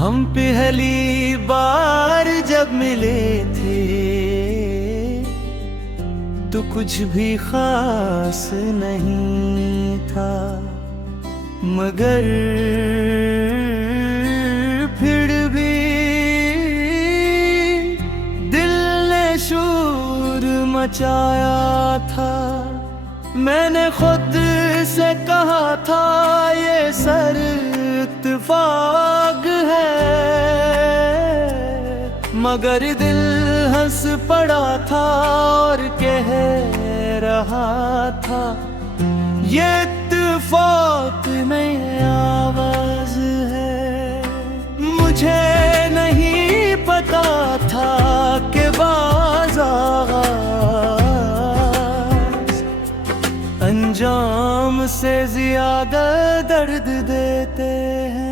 हम पहली बार जब मिले थे तो कुछ भी खास नहीं था, मगर फिर भी दिल ने शोर मचाया था। मैंने खुद से कहा था ये सर इत्तेफाक है, मगर दिल हंस पड़ा था और कह रहा था ये इत्तेफाक नहीं आवाज है। मुझे नहीं पता था कि बाज़ार अंजाम से ज्यादा दर्द देते हैं।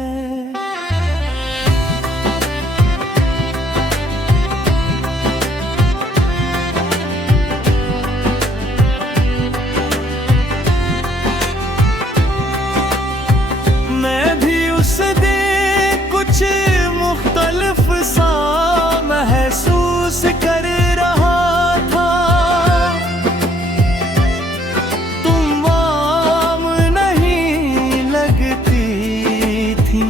मैं भी उस दिन कुछ मुख्तलिफ सा महसूस कर रहा था। तुम आम नहीं लगती थी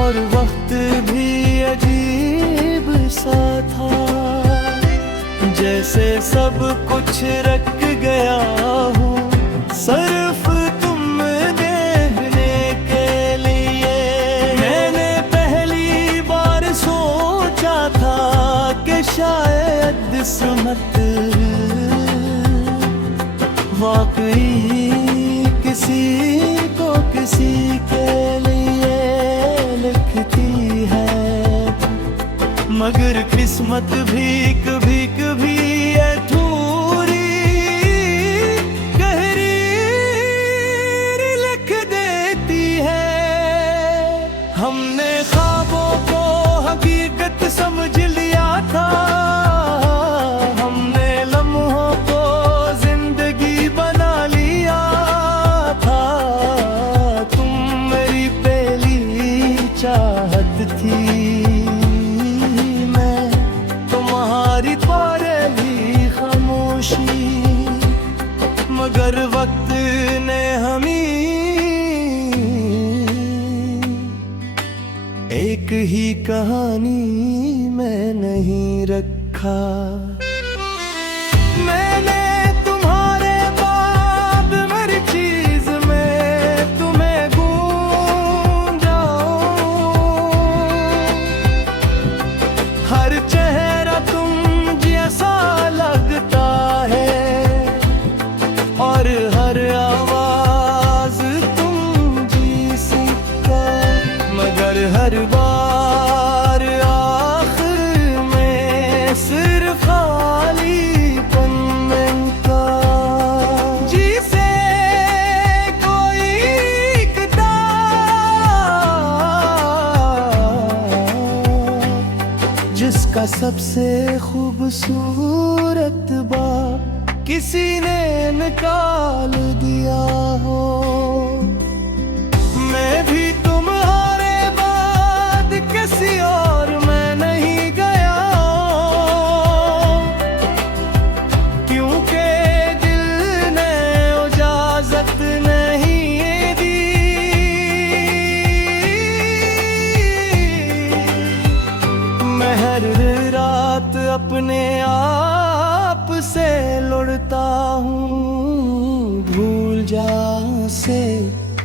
और वक्त भी अजीब सा था, जैसे सब कुछ रख गया हूँ सिर्फ तुम देखने के लिए। मैंने पहली बार सोचा था कि शायद किस्मत वाकई किसी को किसी के लिए लिखती है, मगर किस्मत भी कभी कभी अधूरी गहरी लिख देती है। हमने ख्वाबों को हकीकत समझ लिया था, हमने लम्हों को जिंदगी बना लिया था। तुम मेरी पहली चाहत थी, मैं तुम्हारी पहली खामोशी, मगर वक्त ने हमें एक ही कहानी में नहीं रखा। मैंने तुम्हारे बाद मेरी चीज में तुम्हें गूंजा, हर चेहरा तुम जैसा लगता है और हर आवाज तुम जैसी का, मगर हर बार आखिर में सिर्फ खालीपन मिलता, जिसे कोई जिसका सबसे खूबसूरत बात किसी ने निकाल दिया हो। मैं भी तुम्हारे बाद किसी और में नहीं गया, क्योंकि दिल ने इजाजत नहीं दी। मैं हर रात अपने आप से लड़ता हूँ भूल जा से,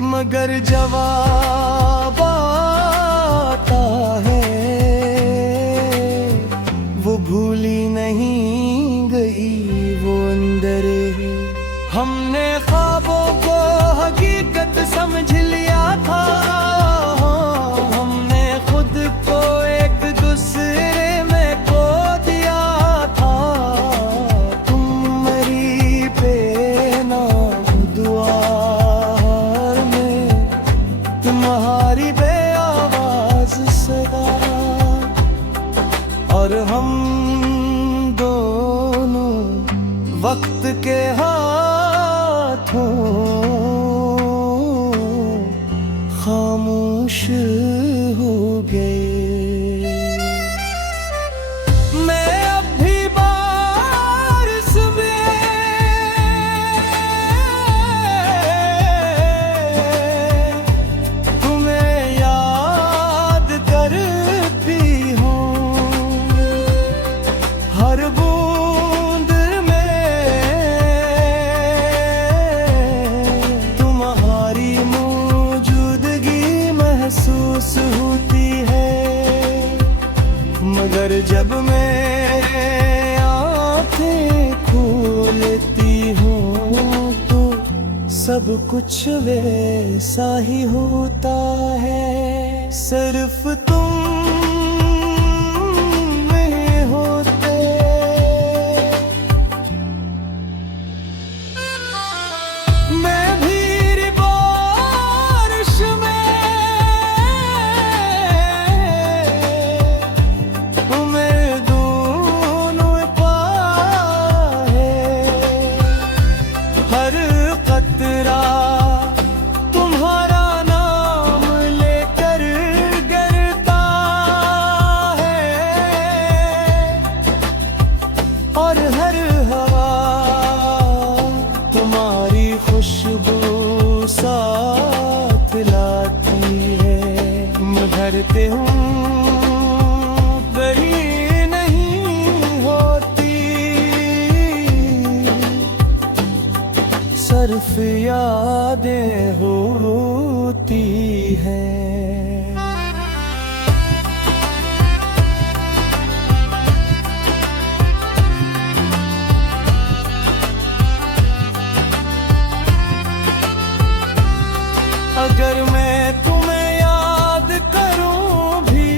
मगर जवाब आता है वो भूली नहीं गई वो अंदर ही। हमने ख्वाबों को हकीकत समझ लिया था, हमने खुद को एक दूसरे में खो दिया था। तुम मेरी बेनाम दुआ में तुम्हारी बेआवाज सदा, और हम दोनों वक्त के हाथों खामोश हो जब मैं आँखें खोलती हूँ तो सब कुछ वैसा ही होता है, सिर्फ तुम में होते। मैं भीड़ बारिश में, तुम्हें दोनों पाए, हर कतरा तुम्हारा नाम लेकर गिरता है, और हर हवा तुम्हारी खुशबू साथ लाती है। मैं भरते हूँ गली नहीं होती, सिर्फ यादें होती हैं। अगर मैं तुम्हें याद करूं भी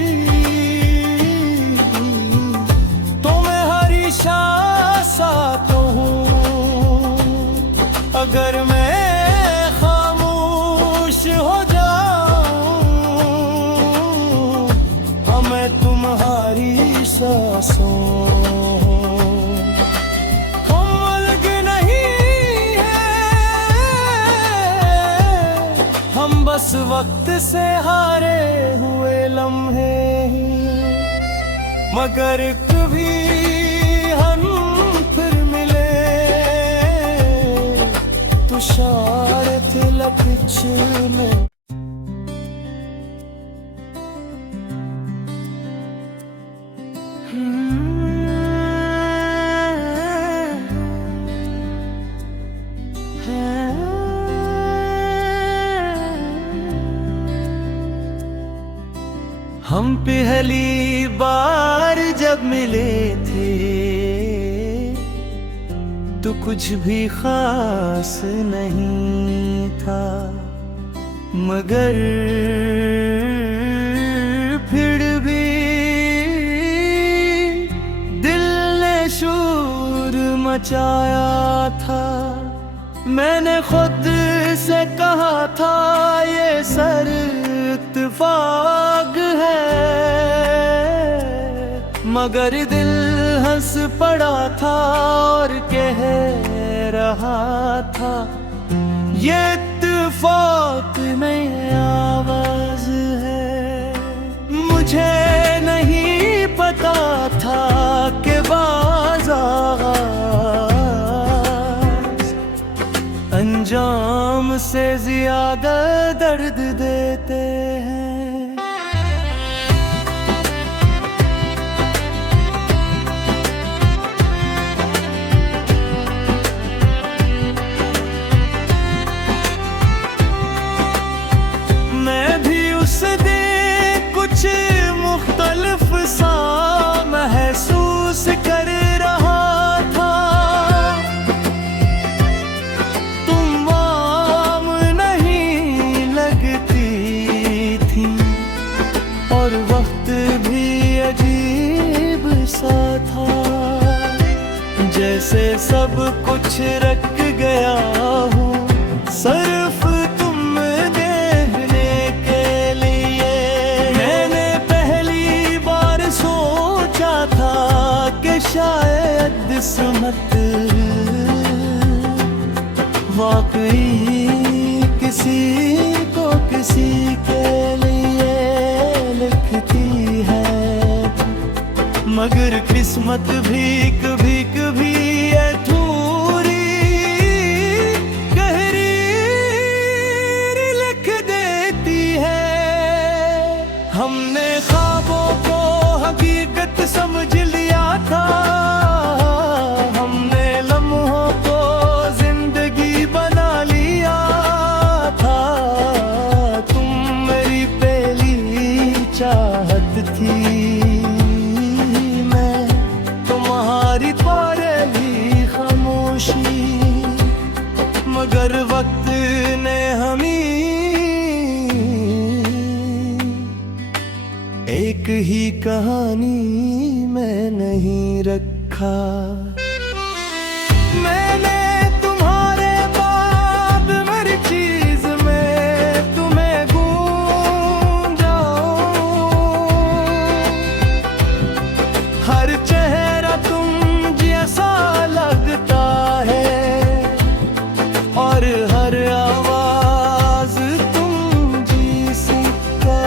तो मैं हमेशा साथ हूँ। अगर मैं खामोश हो जाऊं हाँ मैं तुम्हारी सांसों हूँ। हम अलग नहीं हैं, हम बस वक्त से हारे हुए लम्हे ही, मगर कभी हम फिर मिले तुषार तिलक में। हम पहली बार जब मिले थे तो कुछ भी खास नहीं था, मगर फिर भी दिल ने शोर मचाया था। मैंने खुद से कहा था ये सर इत्तेफाक है, मगर दिल हंस पड़ा था और कह रहा था ये इत्तेफाक नहीं आवाज है। मुझे नहीं पता था कि बाज़ार अंजाम से ज्यादा दर्द देते हैं। मैं भी उस दिन कुछ मुख्तलिफ सा महसूस कर रहा था। तुम आम नहीं लगती थी और वक्त भी अजीब सा था, जैसे सब कुछ रख गया हूँ सिर्फ तुम देखने के लिए। मैंने पहली बार सोचा था कि शायद किस्मत वाकई किसी को किसी के लिए लिखती है, मगर किस्मत भी कभी कभी अधूरी गहरी लिख देती है। हमने ख्वाबों को हकीकत समझ लिया था, हमने लम्हों को जिंदगी बना लिया था। तुम मेरी पहली चाहत थी, ही कहानी मैं नहीं रखा। मैंने तुम्हारे बाद मेरी चीज में तुम्हें गूंजा, हर चेहरा तुम जैसा लगता है और हर आवाज तुम जैसी का,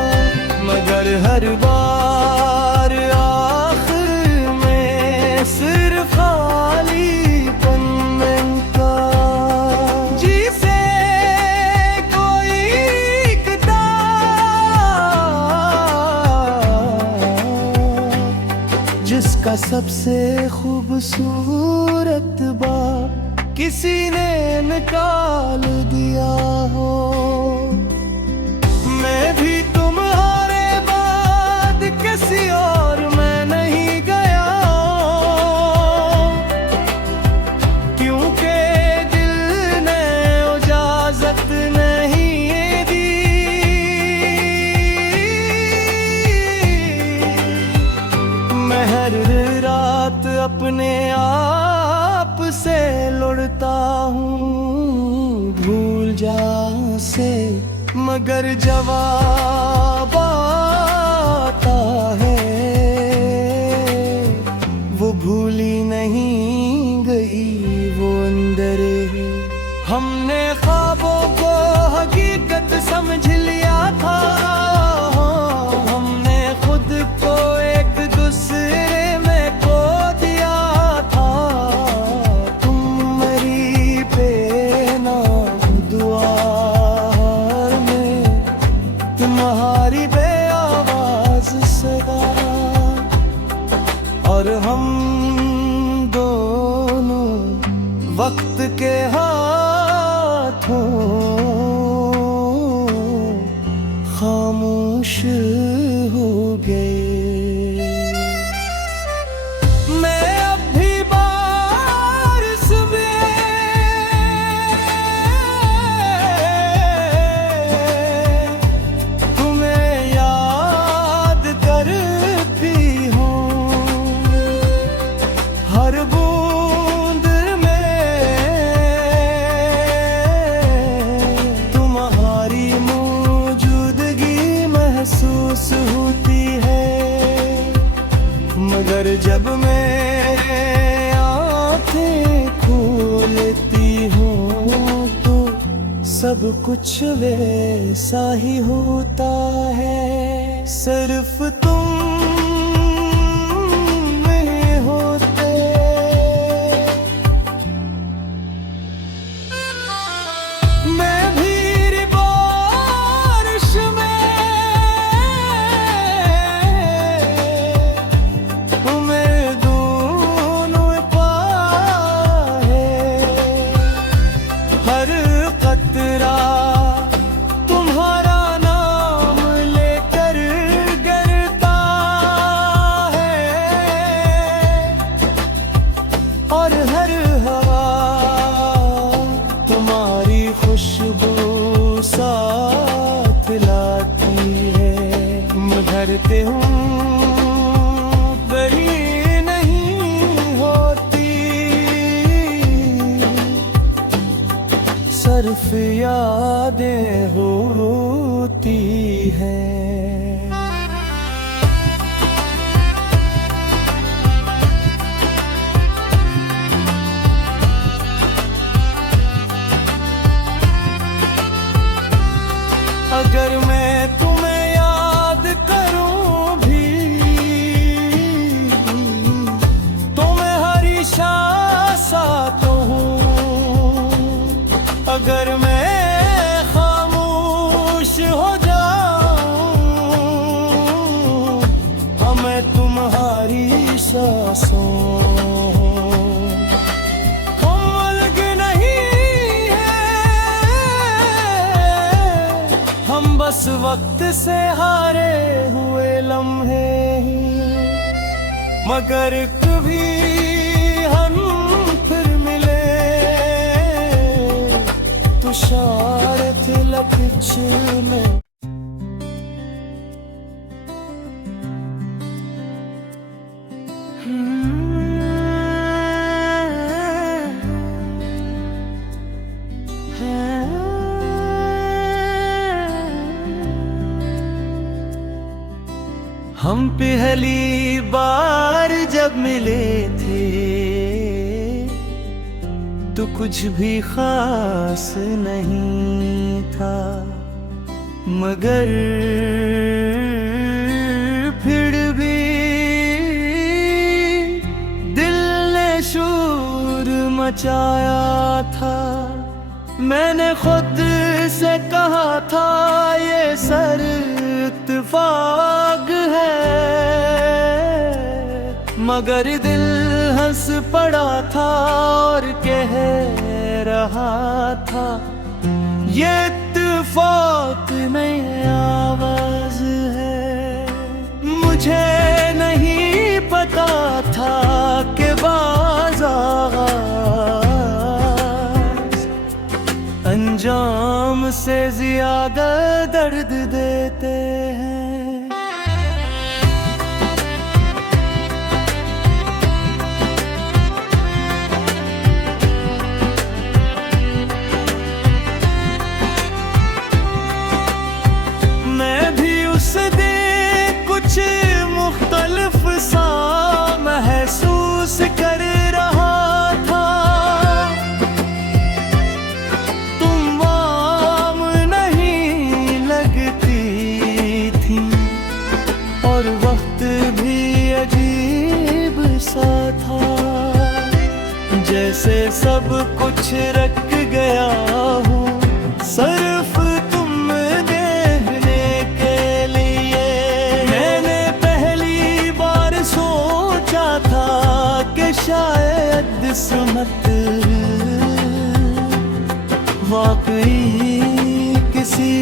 मगर हर बार आखिर में सिर्फ खालीपन मिलता। जिसे कोई किताब जिसका सबसे खूबसूरत बात किसी ने निकाल दिया हो, मैं भी तुम्हारे बाद किसी और में नहीं गया, क्योंकि दिल ने इजाजत नहीं दी। मैं हर रात अपने आप से लड़ता हूँ भूल जा से, मगर जवाब आता है वो भूली नहीं गई वो अंदर है। हमने ख्वाबों को हकीकत समझ लिया था, हमने खुद को एक दूसरे में खो दिया था। तुम मेरी बेनाम दुआ में तुम्हारी बेआवाज सदा, और हम दोनों वक्त के हाथों खामोश हो गए। मैं अब भी बारिश में तुम्हें याद करती हूँ, हर बूंद में तुम्हारी मौजूदगी महसूस होती है। मगर जब मैं आँखें खोलती हूँ तो सब कुछ वैसा ही होता है, सिर्फ तुम नहीं होते। मैं भी बारिश में तुम्हें दोनों पाए, हर कतरा तुम्हारा नाम लेकर गिरता है, और हर हवा तुम्हारी खुशबू साथ लाती है। मधरते हूँ बड़ी नहीं होती, सिर्फ यादें होती हैं। अगर मैं तुम्हें याद करूं भी तो मैं हमेशा साथ हूँ। अगर मैं खामोश हो जाऊं मैं तुम्हारी सांसों बस वक्त से हारे हुए लम्हे ही, मगर कभी हम फिर मिले तुषार तिलक में। हम पहली बार जब मिले थे तो कुछ भी खास नहीं था, मगर फिर भी दिल ने शोर मचाया था। मैंने खुद से कहा था ये सर इत्तेफाक है, मगर दिल हंस पड़ा था और कह रहा था ये इत्तेफाक नहीं आवाज है। मुझे नहीं पता था कि बाज़ार अंजाम से ज्यादा दर्द देते हैं। मैं भी उस दिन कुछ मुख्तलिफ सा महसूस कर रहा था। तुम आम नहीं लगती थी और वक्त भी अजीब सा था, जैसे सब कुछ रख गया हूँ सिर्फ तुम देखने के लिए। मैंने पहली बार सोचा था कि शायद किस्मत वाकई किसी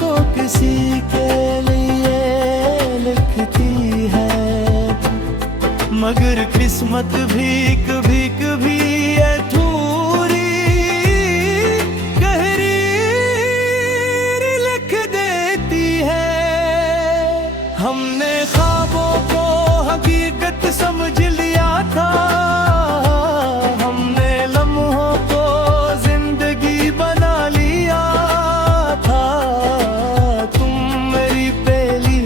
को किसी के लिए लिखती है, मगर किस्मत भी कभी कभी अधूरी गहरी लिख देती है। हमने ख्वाबों को हकीकत समझ लिया था, हमने लम्हों को जिंदगी बना लिया था। तुम मेरी पहली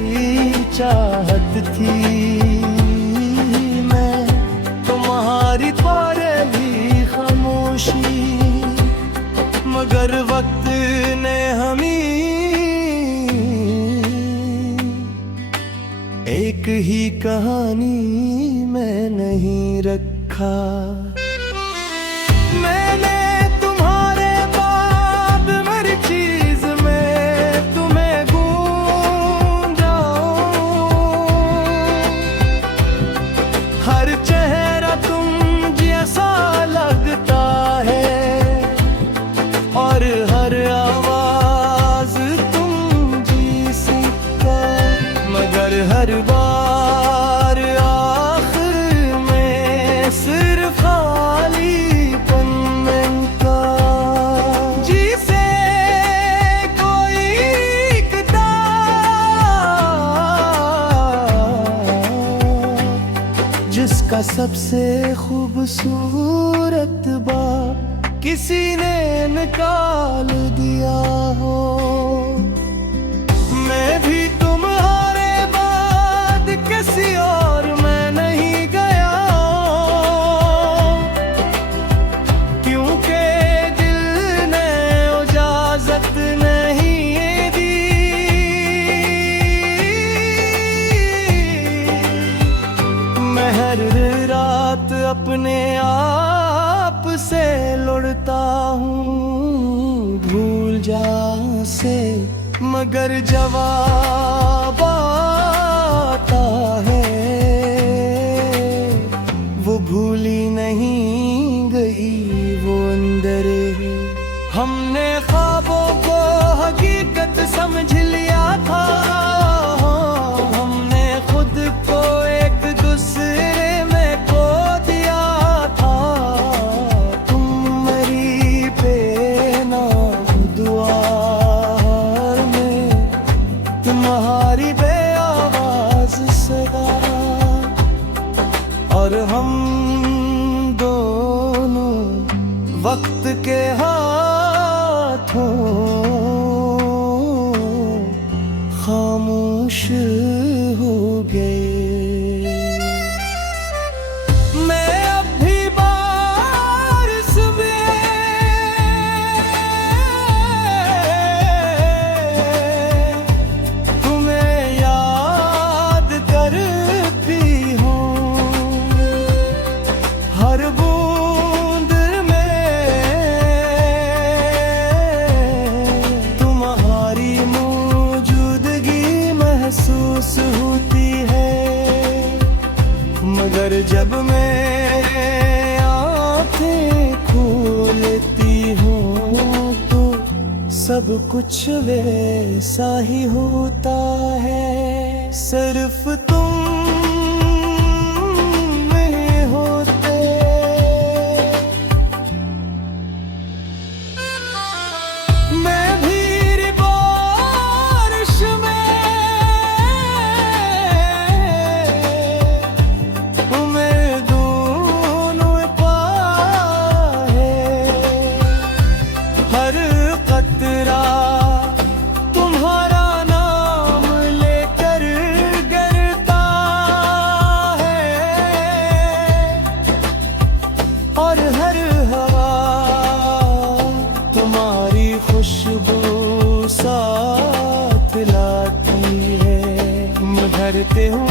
चाहत थी, मैं तुम्हारी पहली खामोशी, मगर वक्त ने हमें एक ही कहानी में नहीं रखा। मैंने तुम्हारे बाद मेरी चीज में तुम्हें गूंजा, हर चेहरा तुम जैसा लगता है और हर आवाज तुम जैसी का, मगर हर बार आखिर में सिर्फ खालीपन मिलता, जिसे कोई जिसका सबसे खूबसूरत बात किसी ने निकाल दिया हो। मैं भी तुम्हारे बाद किसी और में नहीं गया, क्योंकि दिल ने इजाजत नहीं दी। मैं हर रात अपने आप से लड़ता हूँ भूल जा से, मगर जवाब आता है वो भूली नहीं गई वो अंदर ही। हमने ख्वाबों को हकीकत समझ लिया था, हमने खुद को एक दूसरे में खो दिया था। तुम मेरी बेनाम दुआ में तुम्हारी बेआवाज सदा, और हम दोनों वक्त के हाथों खामोश हो जब मैं आँखें खोलती हूँ तो सब कुछ वैसा ही होता है, सिर्फ तुम में होते। मैं भीड़ बारिश में तुम्हें दोनों पाए, हर कतरा तुम्हारा नाम लेकर गिरता है, और हर हवा तुम्हारी खुशबू साथ लाती है। मैं डरते हूँ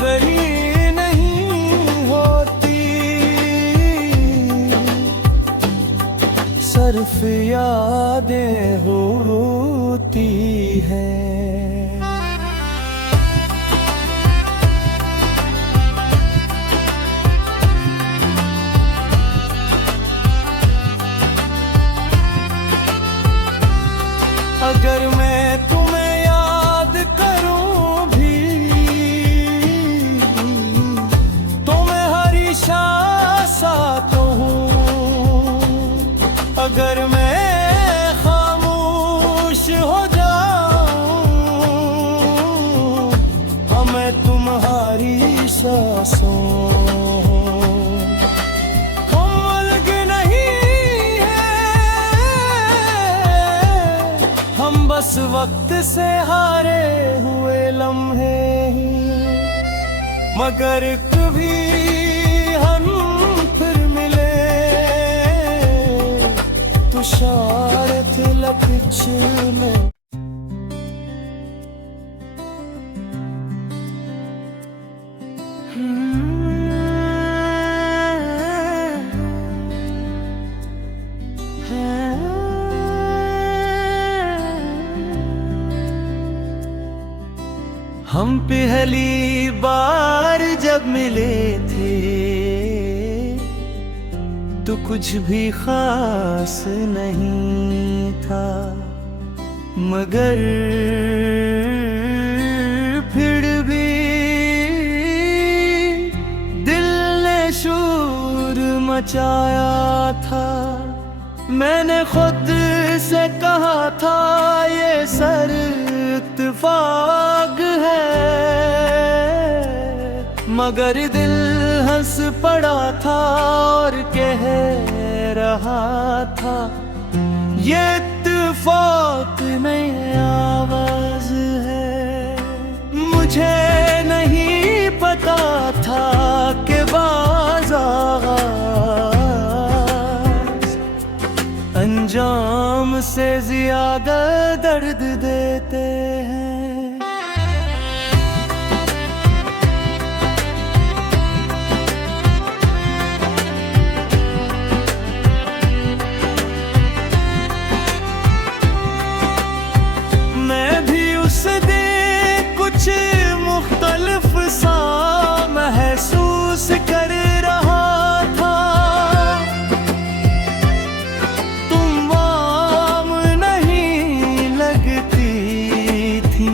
गली नहीं होती, सिर्फ यादें होती हैं। अगर मैं तुम्हें याद करूं भी तो मैं हमेशा साथ हूँ। अगर मैं खामोश हो जाऊं हाँ मैं तुम्हारी सांसों बस वक्त से हारे हुए लम्हे ही, मगर कभी हम फिर मिले तुषार तिलक में। हम पहली बार जब मिले थे तो कुछ भी खास नहीं था, मगर फिर भी दिल ने शोर मचाया था। मैंने खुद से कहा था ये सर इत्तेफाक है, मगर दिल हंस पड़ा था और कह रहा था ये इत्तेफाक नहीं आवाज है। मुझे नहीं पता था कि बाज़ार अंजाम से ज्यादा दर्द देते हैं। मैं भी उस दिन कुछ मुख्तलिफ सा महसूस कर रहा था। तुम आम नहीं लगती थी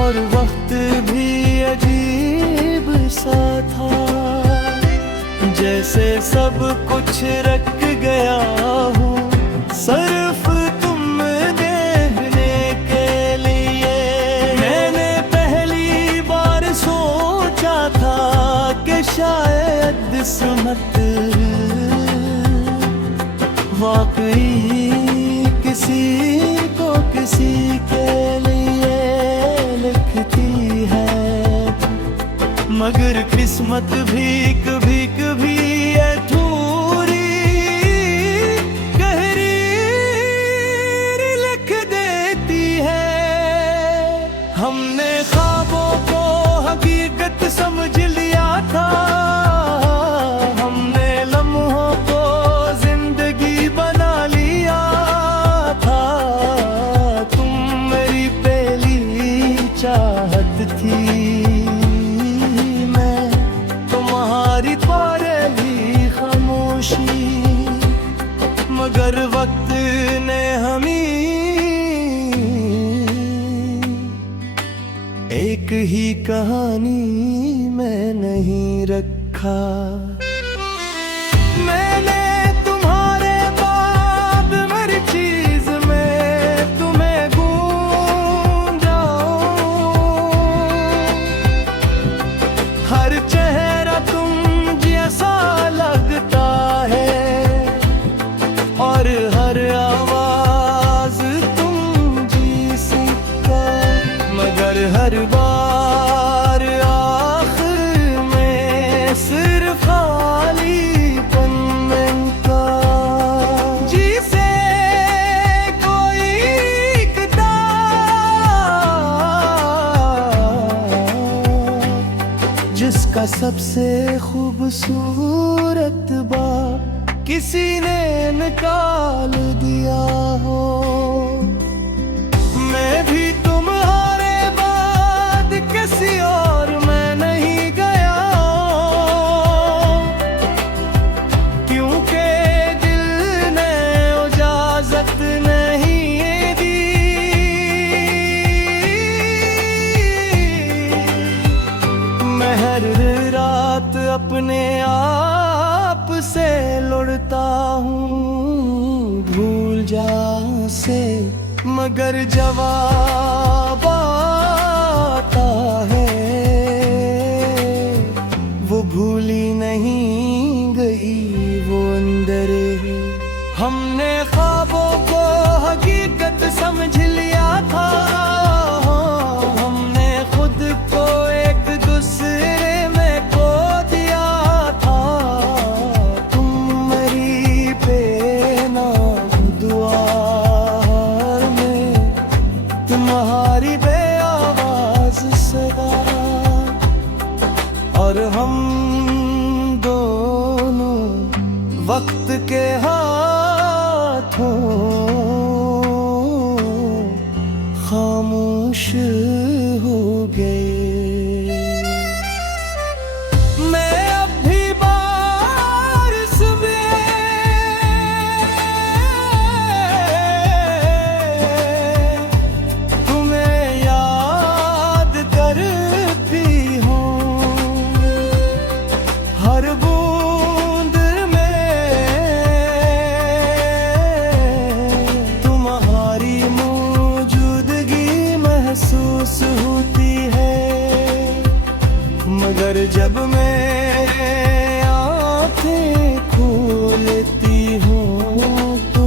और वक्त भी अजीब सा था, जैसे सब कुछ रख गया हूँ सिर्फ तुम देखने के लिए। मैंने पहली बार सोचा था कि शायद किस्मत वाकई किसी को किसी के लिए लिखती है, मगर किस्मत भी कभी कभी अधूरी गहरी लिख देती है। हमने ख्वाबों को हकीकत समझ लिया था, हमने लम्हों को जिंदगी बना लिया था। तुम मेरी पहली चाहत थी ही कहानी मैं नहीं रखा। मैंने तुम्हारे बाद मेरी चीज में तुम्हें गूंजा, हर चेहरा तुम जैसा लगता है और हर आवाज तुम जैसी का, मगर हर बार आखिर में सिर्फ खालीपन मिलता। जिसे कोई जिसका सबसे खूबसूरत बात किसी ने निकाल दिया हो। मैं भी तुम्हारे बाद किसी और में नहीं गया, क्योंकि दिल ने इजाजत नहीं दी। मैं हर रात अपने आप से लड़ता हूँ भूल जा से, मगर जवाब आता है वो भूली नहीं गई वो अंदर ही। हमने ख्वाबों को हकीकत समझ लिया था, हमने खुद को एक दूसरे में खो दिया था। तुम मेरी बेनाम दुआ में तुम्हारी बेआवाज सदा, और हम दोनों वक्त के हाथों खामोश हो गए। मैं अब भी बारिश में तुम्हें याद करती हूँ, हर बूंद में तुम्हारी मौजूदगी महसूस होती है। मगर जब मैं आँखें खोलती हूँ तो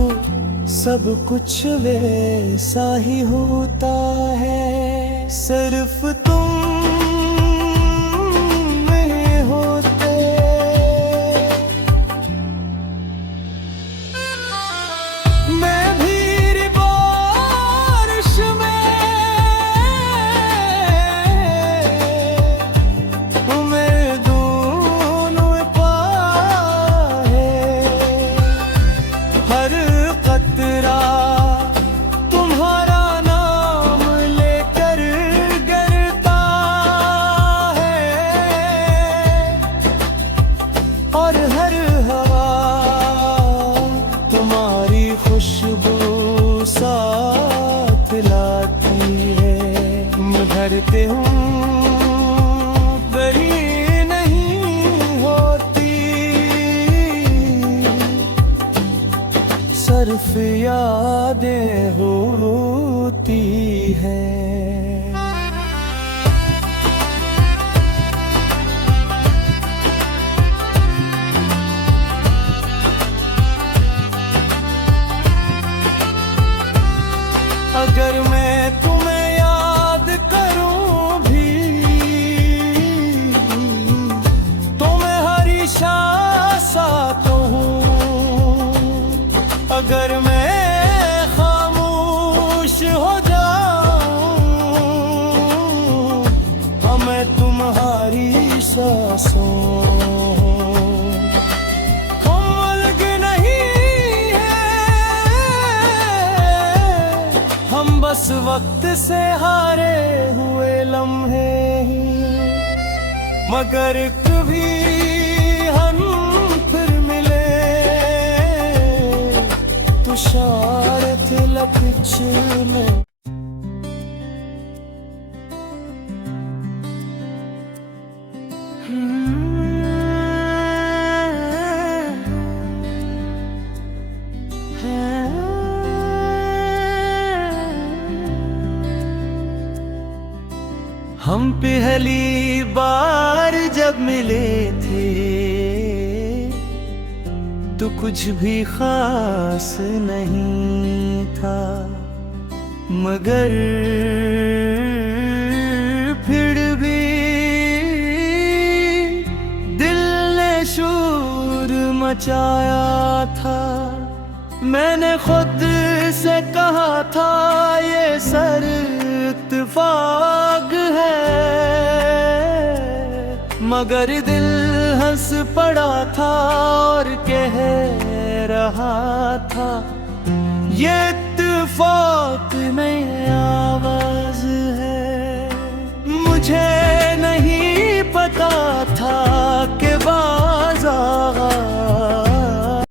सब कुछ वैसा ही होता है, सिर्फ तुम में होते। मैं भी बारिश में तुम्हें दोनों पाए, हर कतरा तुम्हारा नाम लेकर गिरता है, और हर हवा तुम्हारी खुशबू साथ लाती है। मैं भरते हूँ बड़ी नहीं होती, सिर्फ यादें होती हैं। अगर मैं तुम्हें याद करूं भी तो मैं हमेशा साथ हूँ। अगर मैं खामोश हो जाऊं मैं तुम्हारी सांसों बस वक्त से हारे हुए लम्हे ही, मगर कभी हम फिर मिले तुषार तिलक में। हम पहली बार जब मिले थे तो कुछ भी खास नहीं था, मगर फिर भी दिल ने शोर मचाया था। मैंने खुद से कहा था ये सर इत्तेफाक है, मगर दिल हंस पड़ा था और कह रहा था ये इत्तेफाक नहीं